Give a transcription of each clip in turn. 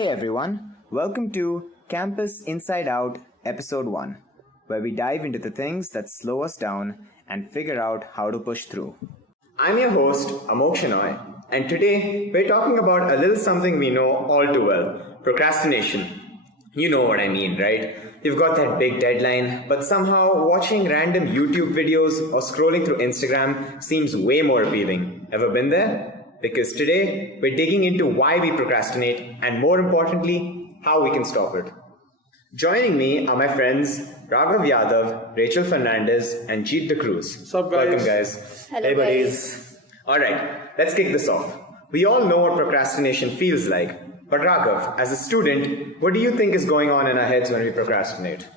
Hey everyone, welcome to Campus Inside Out Episode 1, where we dive into the things that slow us down and figure out how to push through. I'm your host, Amok Shenoy, and today we're talking about a little something we know all too well, procrastination. You know what I mean, right? You've got that big deadline, but somehow watching random YouTube videos or scrolling through Instagram seems way more appealing. Ever been there? Because today, we're digging into why we procrastinate and more importantly, how we can stop it. Joining me are my friends Raghav Yadav, Rachel Fernandez, and Jeet the Cruz. What's up, guys? Welcome, guys. Hello, Hey, buddies. Alright, let's kick this off. We all know what procrastination feels like. But Raghav, as a student, what do you think is going on in our heads when we procrastinate?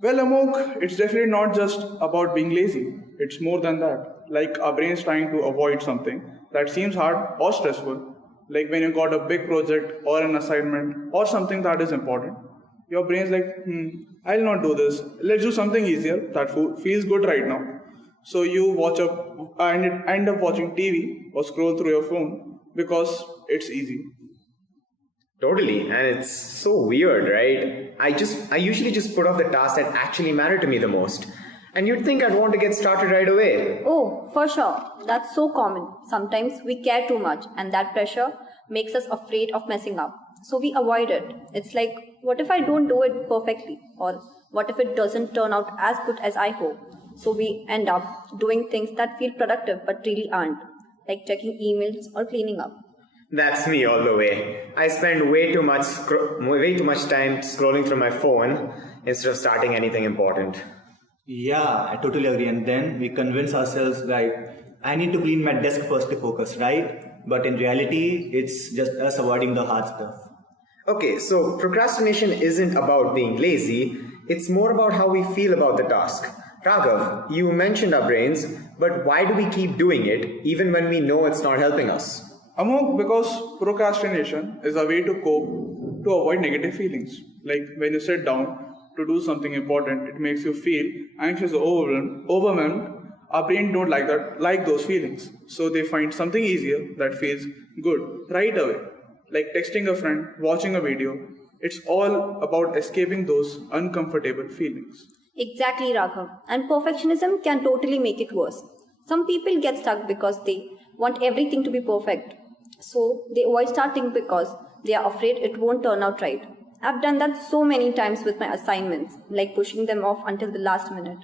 Well, Amok, it's definitely not just about being lazy. It's more than that. Like our brain's trying to avoid something that seems hard or stressful. Like when you got a big project or an assignment or something that is important. Your brain's like, I'll not do this. Let's do something easier that feels good right now. So you end up watching TV or scroll through your phone because it's easy. Totally, and it's so weird, right? I usually just put off the tasks that actually matter to me the most. And you'd think I'd want to get started right away. Oh, for sure. That's so common. Sometimes we care too much, and that pressure makes us afraid of messing up. So we avoid it. It's like, what if I don't do it perfectly? Or what if it doesn't turn out as good as I hope? So we end up doing things that feel productive but really aren't, like checking emails or cleaning up. That's me all the way. I spend way too much time scrolling through my phone instead of starting anything important. Yeah, I totally agree. And then we convince ourselves, like, I need to clean my desk first to focus, right? But in reality, it's just us avoiding the hard stuff. Okay, so procrastination isn't about being lazy, it's more about how we feel about the task. Raghav, you mentioned our brains, but why do we keep doing it even when we know it's not helping us? Amok, because procrastination is a way to cope to avoid negative feelings. Like when you sit down to do something important, it makes you feel anxious or overwhelmed. Our brain don't like those feelings. So they find something easier that feels good right away. Like texting a friend, watching a video. It's all about escaping those uncomfortable feelings. Exactly, Raghav. And perfectionism can totally make it worse. Some people get stuck because they want everything to be perfect. So they avoid starting because they are afraid it won't turn out right. I've done that so many times with my assignments, like pushing them off until the last minute.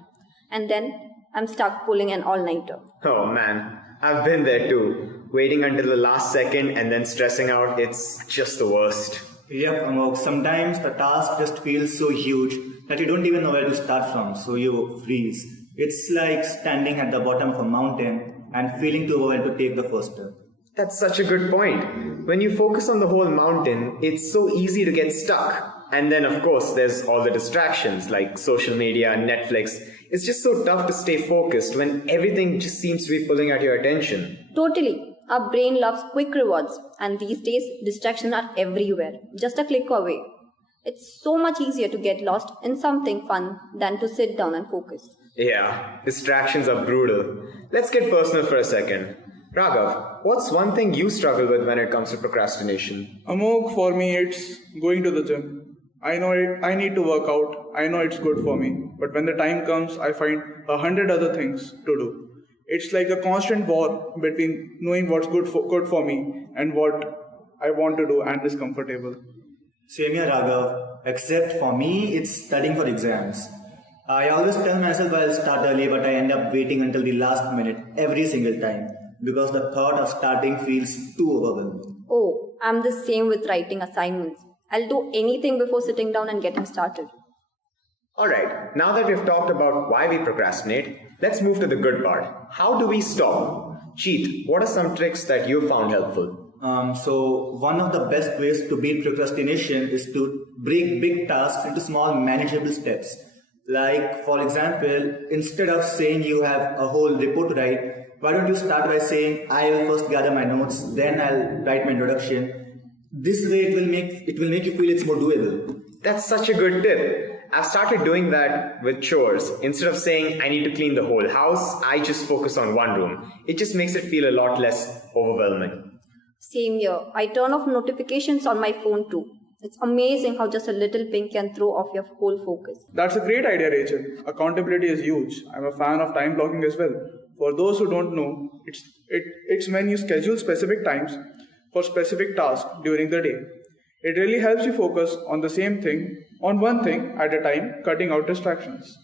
And then I'm stuck pulling an all-nighter. Oh man, I've been there too. Waiting until the last second and then stressing out, it's just the worst. Yep, Amok, sometimes the task just feels so huge that you don't even know where to start from, so you freeze. It's like standing at the bottom of a mountain and feeling too overwhelmed to take the first step. That's such a good point. When you focus on the whole mountain, it's so easy to get stuck. And then, of course, there's all the distractions like social media and Netflix. It's just so tough to stay focused when everything just seems to be pulling at your attention. Totally. Our brain loves quick rewards, and these days distractions are everywhere, just a click away. It's so much easier to get lost in something fun than to sit down and focus. Yeah, distractions are brutal. Let's get personal for a second. Raghav, what's one thing you struggle with when it comes to procrastination? Amok, for me, it's going to the gym. I know I need to work out. I know it's good for me. But when the time comes, I find 100 other things to do. It's like a constant war between knowing what's good for me and what I want to do and is comfortable. Same here, Raghav, except for me, it's studying for exams. I always tell myself I'll start early, but I end up waiting until the last minute every single time because the thought of starting feels too overwhelming. Oh, I'm the same with writing assignments. I'll do anything before sitting down and getting started. Alright, now that we've talked about why we procrastinate, let's move to the good part. How do we stop? Jeet, what are some tricks that you've found helpful? So one of the best ways to beat procrastination is to break big tasks into small manageable steps. Like, for example, instead of saying you have a whole report to write, why don't you start by saying, I will first gather my notes, then I'll write my introduction. This way it will make you feel it's more doable. That's such a good tip. I've started doing that with chores. Instead of saying I need to clean the whole house, I just focus on one room. It just makes it feel a lot less overwhelming. Same here. I turn off notifications on my phone too. It's amazing how just a little ping can throw off your whole focus. That's a great idea, Rachel. Accountability is huge. I'm a fan of time blocking as well. For those who don't know, it's when you schedule specific times for specific tasks during the day. It really helps you focus on one thing at a time, cutting out distractions.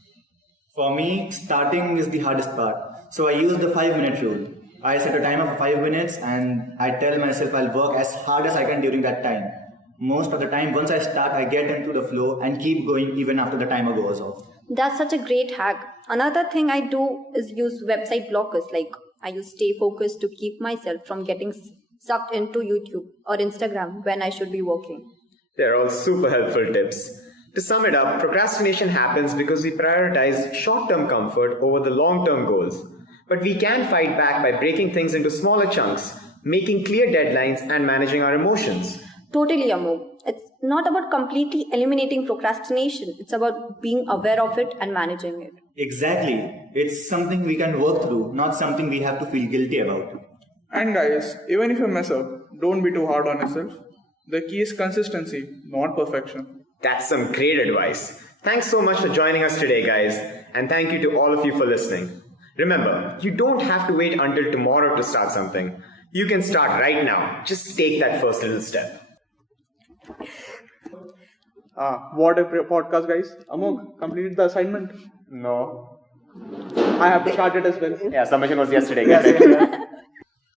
For me, starting is the hardest part. So I use the 5-minute rule. I set a timer for 5 minutes and I tell myself I'll work as hard as I can during that time. Most of the time, once I start, I get into the flow and keep going even after the timer goes off. That's such a great hack. Another thing I do is use website blockers. Like I use Stay Focused to keep myself from getting sucked into YouTube or Instagram when I should be working. They're all super helpful tips. To sum it up, procrastination happens because we prioritize short-term comfort over the long-term goals. But we can fight back by breaking things into smaller chunks, making clear deadlines, and managing our emotions. Totally, Amog. It's not about completely eliminating procrastination. It's about being aware of it and managing it. Exactly. It's something we can work through, not something we have to feel guilty about. And guys, even if you mess up, don't be too hard on yourself. The key is consistency, not perfection. That's some great advice. Thanks so much for joining us today, guys. And thank you to all of you for listening. Remember, you don't have to wait until tomorrow to start something. You can start right now. Just take that first little step. What a podcast, guys. Amog, completed the assignment. No. I have to start it as well. Yeah, submission was yesterday. Guys.